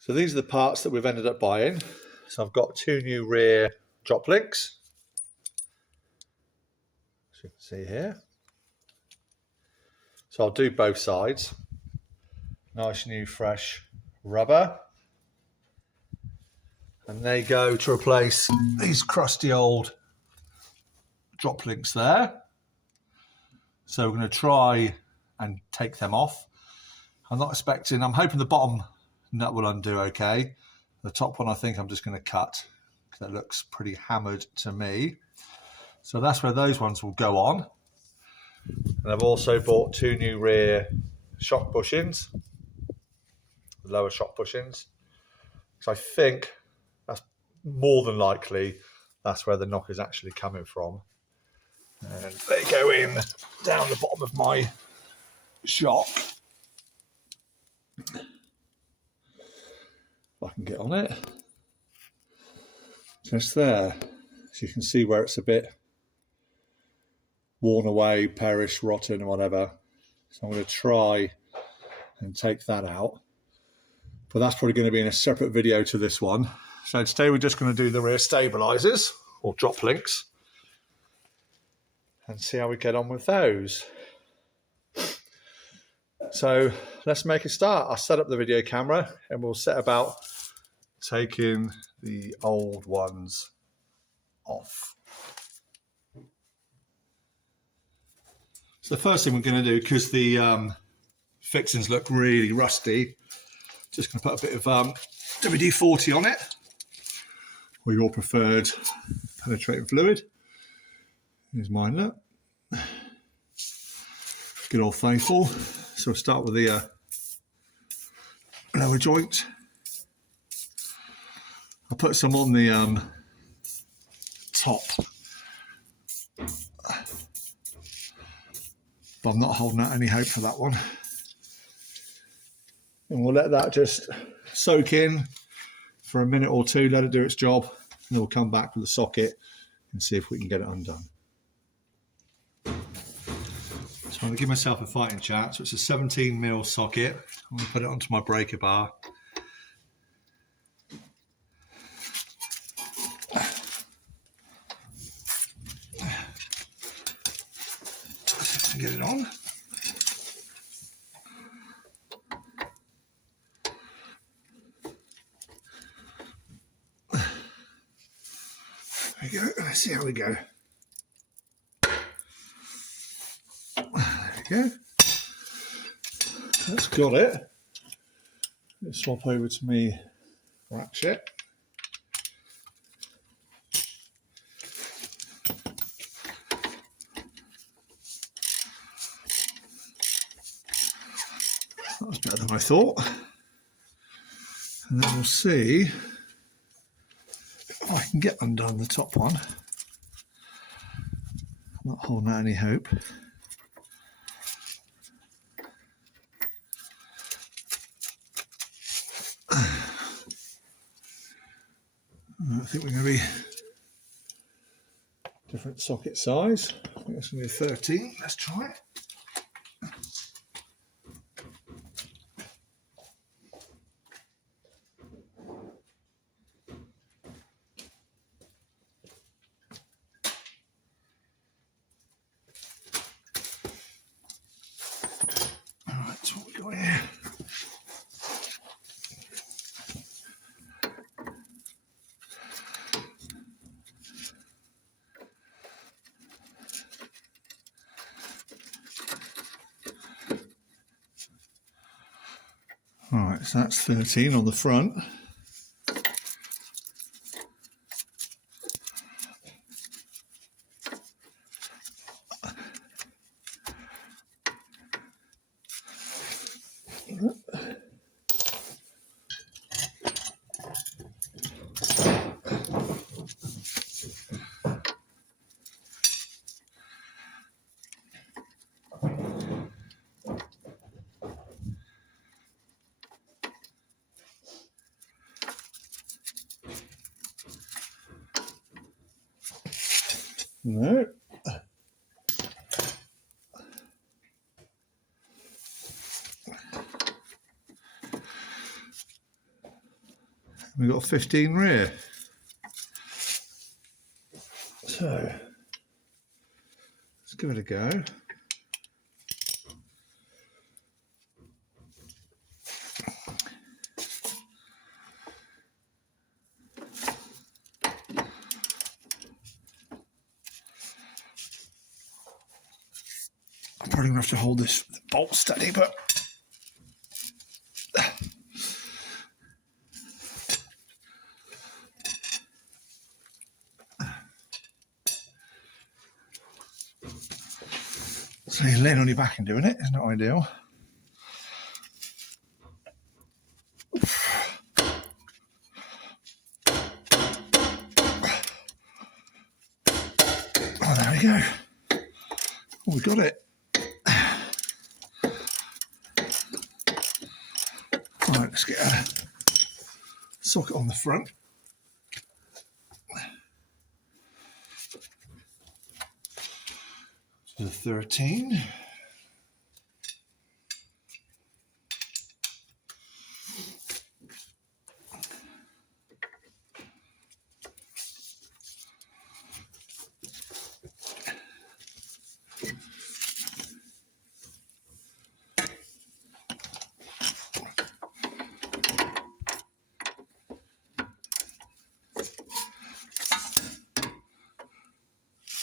So these are the parts that we've ended up buying. So I've got 2 new rear drop links, as you can see here. So I'll do both sides. Nice new fresh rubber. And they go to replace these crusty old drop links there. So we're going to try and take them off. I'm hoping the bottom nut will undo okay. The top one I think I'm just going to cut, because that looks pretty hammered to me. So that's where those ones will go on. And I've also bought 2 new rear shock bushings, lower shock bushings. So I think that's more than likely that's where the knock is actually coming from. And they go in down the bottom of my shock. If I can get on it. Just there. So you can see where it's a bit worn away, perished, rotten, or whatever. So I'm going to try and take that out. But that's probably going to be in a separate video to this one. So today we're just going to do the rear stabilizers, or drop links, and see how we get on with those. So let's make a start. I'll set up the video camera and we'll set about taking the old ones off. So the first thing we're going to do, because the fixings look really rusty, just going to put a bit of WD-40 on it, or your preferred penetrating fluid. Here's mine, look. Good old faithful. So we'll start with the lower joint. I'll put some on the top, but I'm not holding out any hope for that one. And we'll let that just soak in for a minute or two, let it do its job, and then we'll come back with the socket and see if we can get it undone. So I'm going to give myself a fighting chat. So it's a 17mm socket. I'm going to put it onto my breaker bar. Get it on. There we go. Let's see how we go. There we go. That's got it. Let's swap over to me ratchet. That was better than I thought. And then we'll see if I can get undone the top one. I'm not holding out any hope. I think we're going to be different socket size. I think it's going to be 13. Let's try it. That's what we got here. All right, so that's 13 on the front. No. We've got a 15 rear. So let's give it a go. I'm probably going to have to hold this bolt steady, but so you're laying on your back and doing it is not ideal. Oh, there we go. Oh, we got it. Right, let's get a socket on the front. To the 13.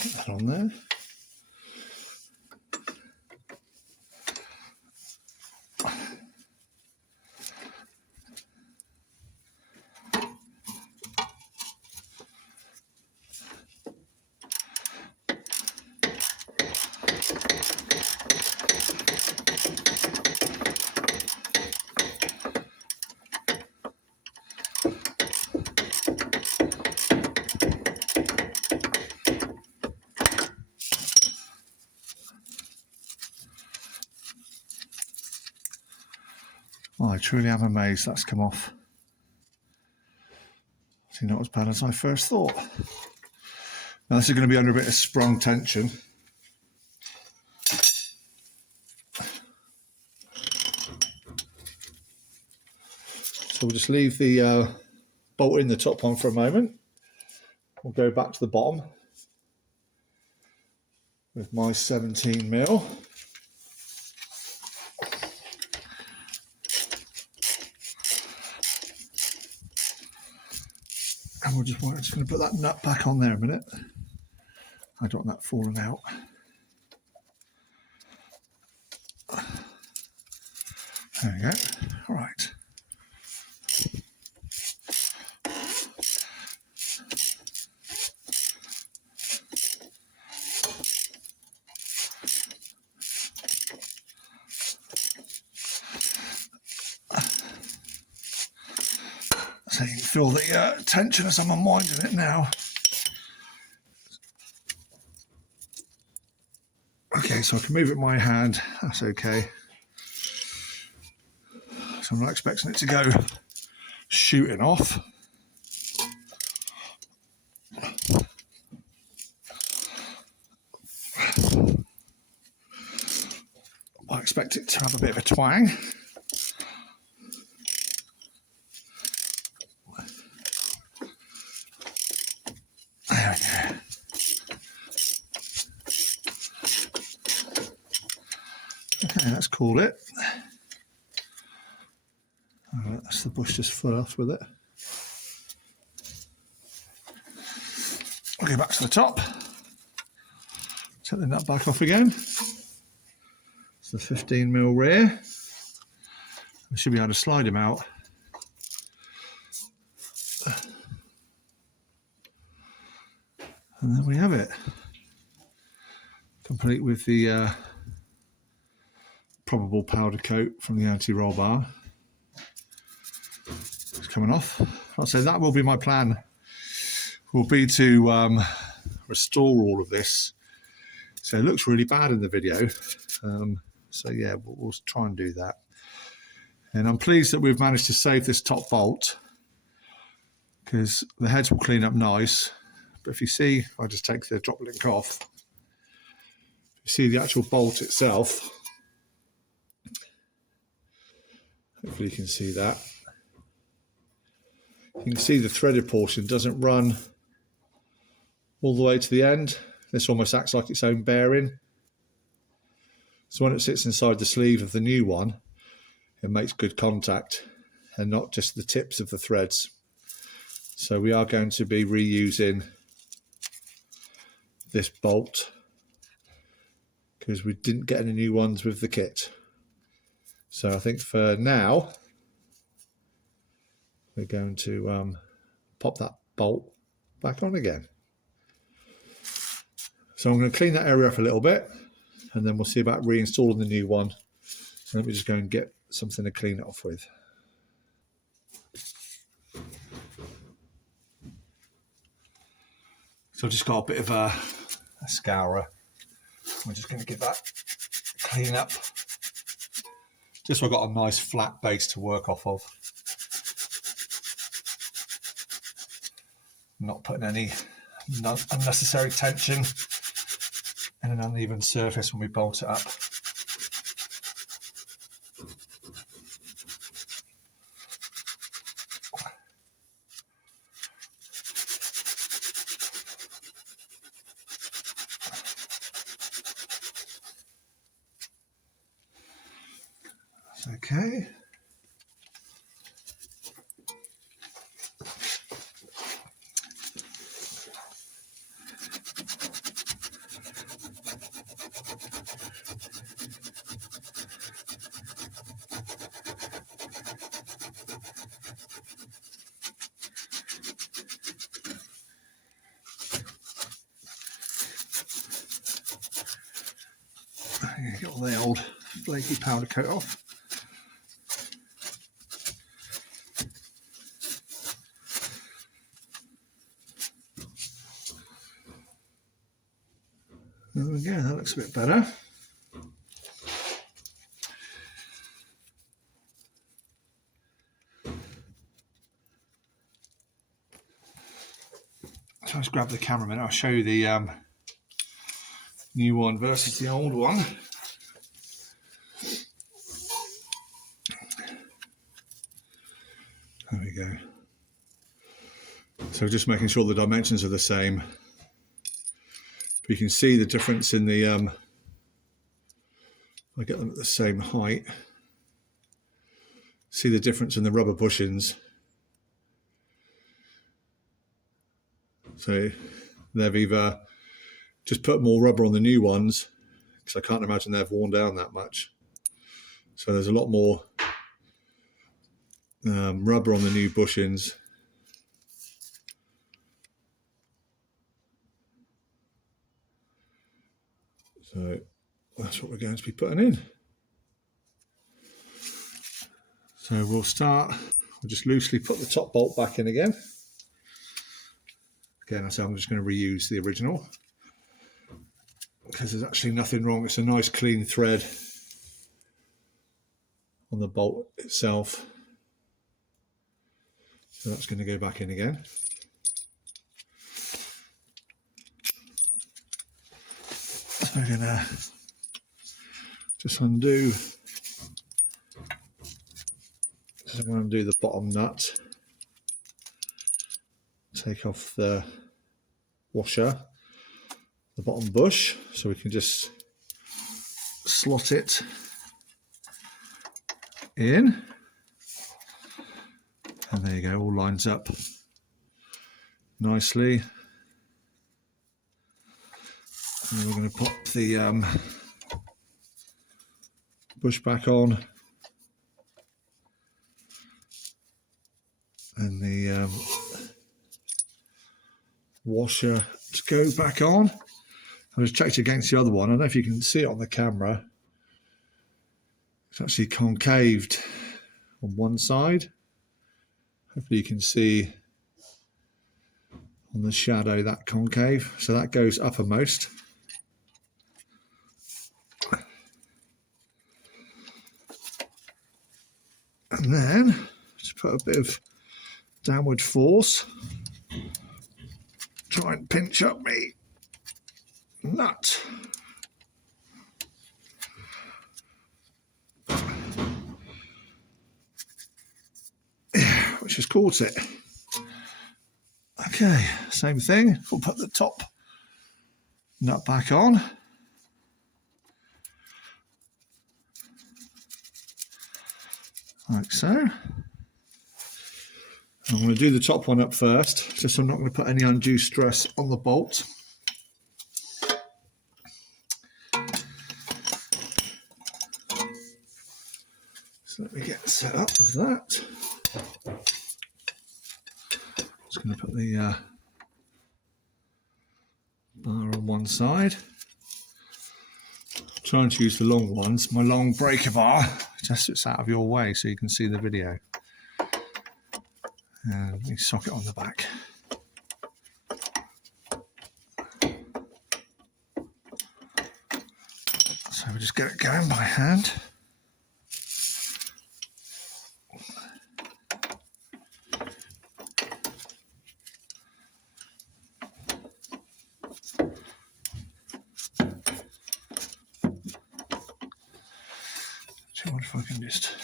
Put that on there. Well, I truly am amazed that's come off. It's not as bad as I first thought. Now this is going to be under a bit of sprung tension. So we'll just leave the bolt in the top one for a moment. We'll go back to the bottom with my 17mm. And we're just going to put that nut back on there a minute. I don't want that falling out. There we go. All right. So you can feel the tension as I'm unwinding it now. Okay, so I can move it in my hand. That's okay. So I'm not expecting it to go shooting off. I expect it to have a bit of a twang. There we go. Okay, let's call it. Right, that's the bush just fell off with it. I'll go back to the top. Take the nut back off again. It's the 15mm rear. I should be able to slide him out. And there we have it. Complete with the probable powder coat from the anti-roll bar. It's coming off. I'll say that will be my plan. Will be to restore all of this. So it looks really bad in the video. So yeah, we'll try and do that. And I'm pleased that we've managed to save this top bolt because the heads will clean up nice. But if you see, I just take the drop link off. You see the actual bolt itself. Hopefully you can see that. You can see the threaded portion doesn't run all the way to the end. This almost acts like its own bearing. So when it sits inside the sleeve of the new one, it makes good contact and not just the tips of the threads. So we are going to be reusing this bolt because we didn't get any new ones with the kit. So I think for now, we're going to pop that bolt back on again. So I'm going to clean that area up a little bit and then we'll see about reinstalling the new one. So let me just go and get something to clean it off with. So I've just got a bit of a scourer. I'm just going to give that a clean up. Just so I've got a nice flat base to work off of. Not putting any unnecessary tension in an uneven surface when we bolt it up. Okay. Get all the old flaky powder coat off. There we go, that looks a bit better. So let's grab the camera a minute, I'll show you the new one versus the old one. There we go. So just making sure the dimensions are the same. You can see the difference in the, I get them at the same height. See the difference in the rubber bushings. So they've either just put more rubber on the new ones, because I can't imagine they've worn down that much. So there's a lot more rubber on the new bushings. So that's what we're going to be putting in. So we'll just loosely put the top bolt back in again. Again, so I'm just going to reuse the original because there's actually nothing wrong. It's a nice clean thread on the bolt itself. So that's going to go back in again. So I'm going to just undo. So I'm going to undo the bottom nut. Take off the washer, the bottom bush, so we can just slot it in. And there you go, all lines up nicely. And we're going to pop the bush back on. And the washer to go back on. I just checked against the other one. I don't know if you can see it on the camera. It's actually concaved on one side. Hopefully you can see on the shadow that concave. So that goes uppermost. And then just put a bit of downward force. Try and pinch up me nut. Yeah, which has caught it. Okay, same thing. We'll put the top nut back on. Like so. I'm going to do the top one up first, just so I'm not going to put any undue stress on the bolt. So let me get set up with that. Just going to put the bar on one side. Trying to use the long ones. My long breaker bar just sits out of your way so you can see the video. And let me socket on the back. So we just get it going by hand. I wonder if I can just...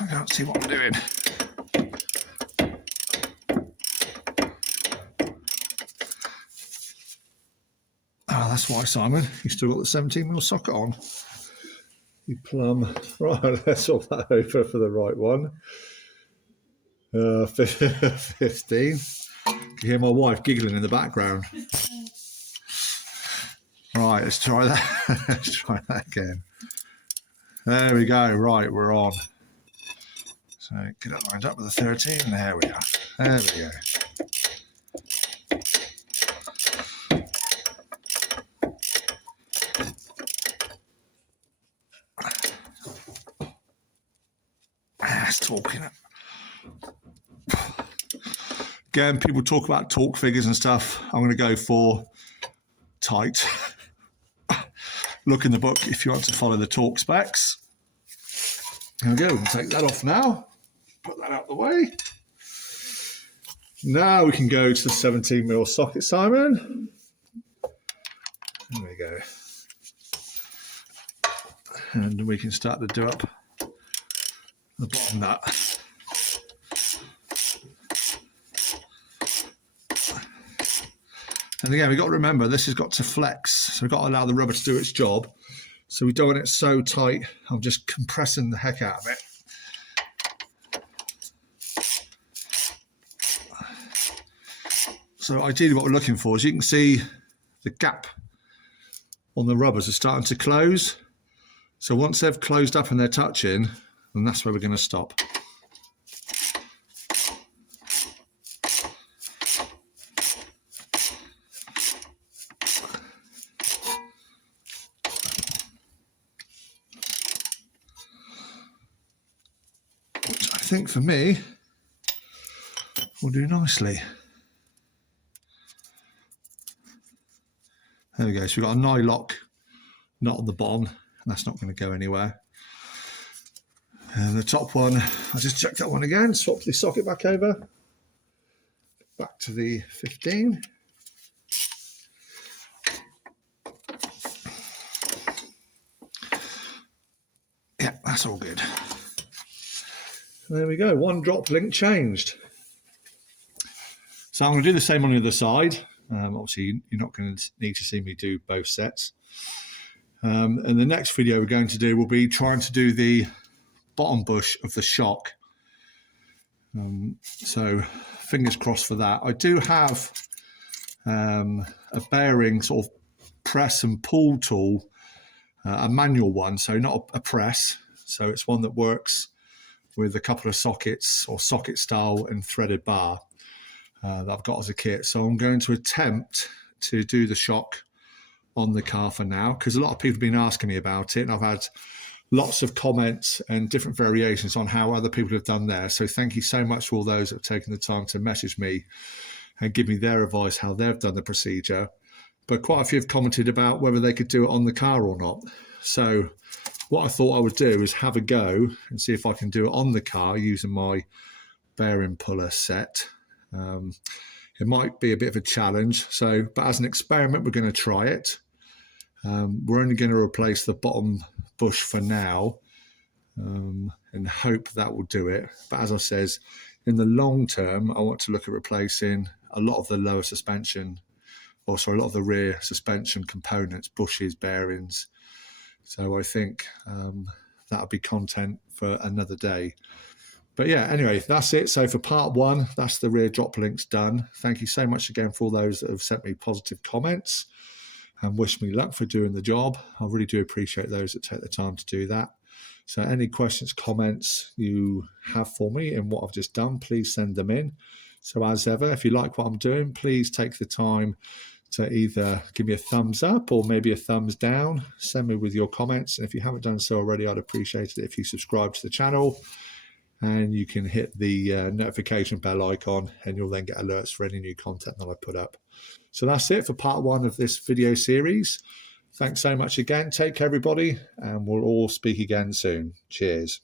I can't see what I'm doing. Ah, that's why, Simon. You still got the 17mm socket on. You plum. Right, let's swap that over for the right one. 15. You can hear my wife giggling in the background. Right, let's try that. Let's try that again. There we go. Right, we're on. So get it lined up with the 13. There we are. There we go. That's talking it. Again, people talk about torque figures and stuff. I'm going to go for tight. Look in the book if you want to follow the torque specs. There we go. We can take that off now. Put that out the way. Now we can go to the 17mm socket, Simon. There we go. And we can start to do up the bottom nut. And again, we've got to remember this has got to flex, so we've got to allow the rubber to do its job. So we don't want it so tight, I'm just compressing the heck out of it. So ideally what we're looking for is you can see the gap on the rubbers are starting to close. So once they've closed up and they're touching, then that's where we're going to stop. Which I think for me will do nicely. There we go. So we've got a nylock knot on the bottom, and that's not going to go anywhere. And the top one, I'll just check that one again, swap the socket back over. Back to the 15. Yeah, that's all good. There we go, one drop link changed. So I'm going to do the same on the other side. Obviously, you're not going to need to see me do both sets. And the next video we're going to do will be trying to do the bottom bush of the shock. So fingers crossed for that. I do have a bearing sort of press and pull tool, a manual one, so not a press. So it's one that works with a couple of sockets or socket style and threaded bar that I've got as a kit. So I'm going to attempt to do the shock on the car for now, because a lot of people have been asking me about it, and I've had lots of comments and different variations on how other people have done there. So thank you so much to all those that have taken the time to message me and give me their advice how they've done the procedure. But quite a few have commented about whether they could do it on the car or not. So what I thought I would do is have a go and see if I can do it on the car using my bearing puller set. It might be a bit of a challenge. So, but as an experiment, we're going to try it. We're only going to replace the bottom bush for now, and hope that will do it. But as I says, in the long term, I want to look at replacing a lot of the lower suspension, or sorry, a lot of the rear suspension components, bushes, bearings. So I think that'll be content for another day. But yeah, anyway, that's it. So for part one, that's the rear drop links done. Thank you so much again for all those that have sent me positive comments and wish me luck for doing the job. I really do appreciate those that take the time to do that. So any questions, comments you have for me in what I've just done, please send them in. So as ever, if you like what I'm doing, please take the time to either give me a thumbs up or maybe a thumbs down. Send me with your comments. And if you haven't done so already, I'd appreciate it if you subscribe to the channel. And you can hit the notification bell icon and you'll then get alerts for any new content that I put up. So that's it for part one of this video series. Thanks so much again. Take care, everybody, and we'll all speak again soon. Cheers.